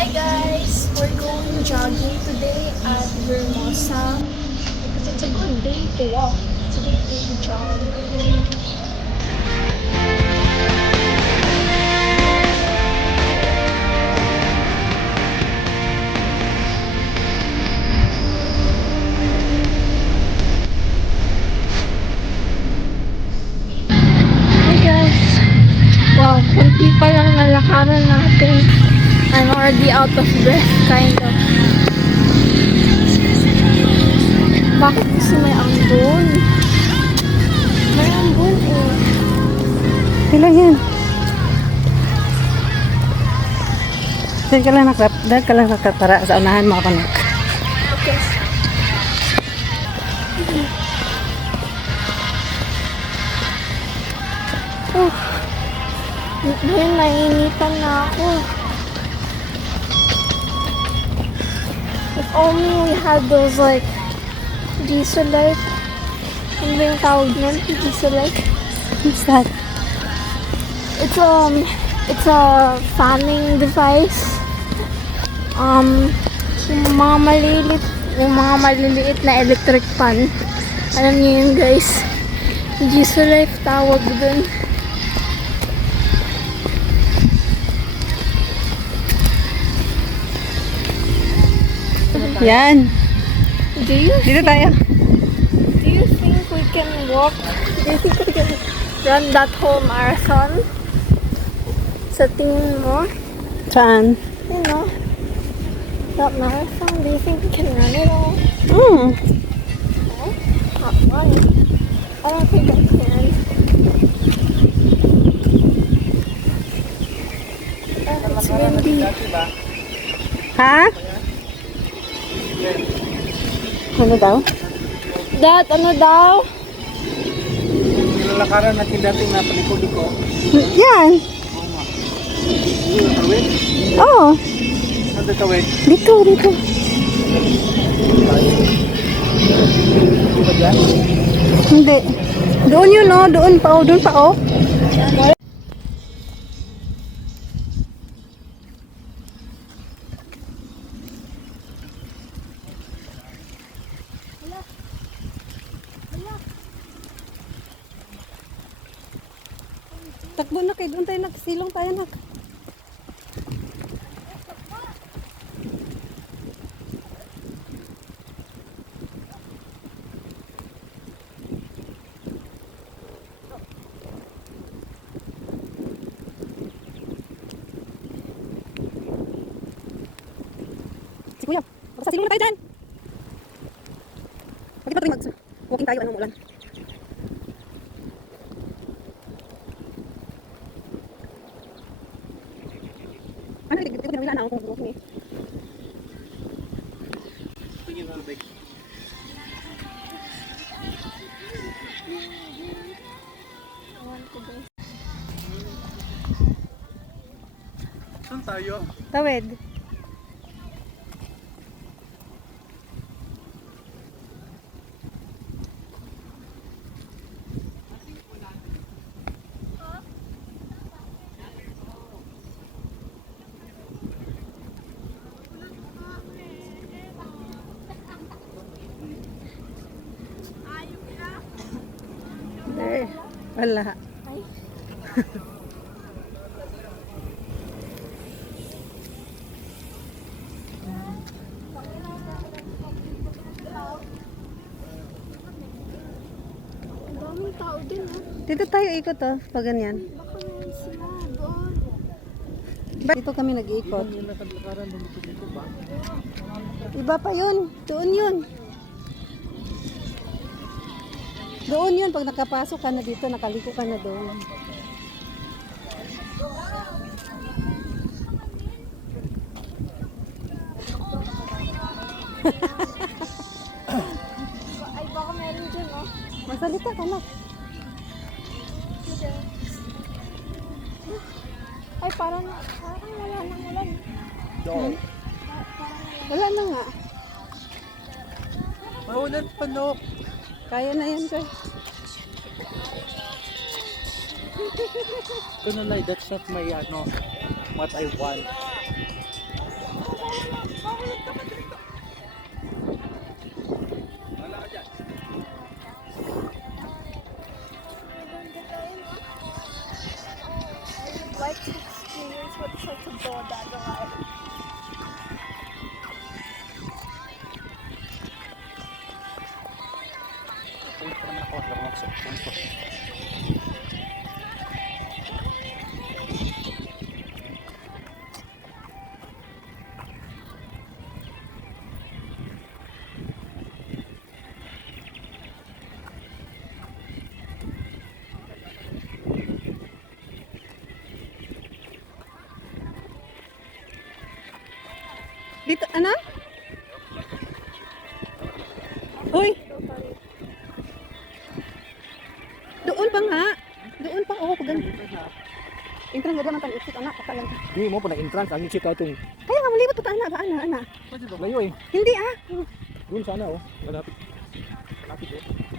Hi guys! We're going jogging today at Vermosa because it's a good day to walk. It's a good day to jog. Hi guys! Wow, kunti pa lang nalakaran natin. I'm already out of breath, kind of. Bakit kasi may ambon? May ambon eh. Kailan yan? Dahil ka lang nakatara sa unahan mga kanak. Okay. Oh. Ngayon, nainitan na ako. If only we had those like diesel light. Ano ba yung tawag nun? Diesel light? What's that? It's a fanning device. Yung mga maliliit na electric fan. Alam niyo yun guys. Diesel light tawag dun. Yan. Do you Dito tayo. think we can walk? Do you think we can run that whole marathon? Sa tingin mo? Saan? You know, that marathon, do you think we can run it all? Hmm. No? Not one. I don't think I can. It's windy. Ha? Ano daw? Dad, ano daw? Nilalakaran natin dating na palikod ko. Yan. Tawid? Oo. Ano tawid? Dito. Di ba dyan? Hindi. Doon yun oh. Doon pa oh. Takbo na kayo. Doon tayo nagsilong tayo nak. Si Kuya, magsasilong na tayo dyan. Bakit ba tayo walking tayo? Anong ulan? Ano, hindi ko pinawila na ako kung walking eh. Tingin na bike. Ewan ko guys. Saan tayo? Tawid. There. Wala. Ay. Ang daming tao din ah. Dito tayo ikot oh. Pag ganyan. Baka meron sila doon. Dito kami nag-iikot. Yung nakalakaran dito ba? Iba pa yun. Doon yun. Doon yun. Pag nakapasok ka na dito, nakaliko ka na doon. Ay, baka meron dyan oh. Masalita ka na. Ay, parang wala nang ulan. Doon. Wala na nga. Maulan pa no. Kaya na yan, sir. Kunulay, that's not my what I want. Dito, ano? Hoy! Doon pa nga. Doon pa, oh, pag entrance na naman tayo exit, anak. Kakalang. Di mo po na entrance ang exit ato. Kaya nga, malibot ito, anak. Anak. Layo eh. Hindi ah. Doon sana oh. Malapit. Malapit oh.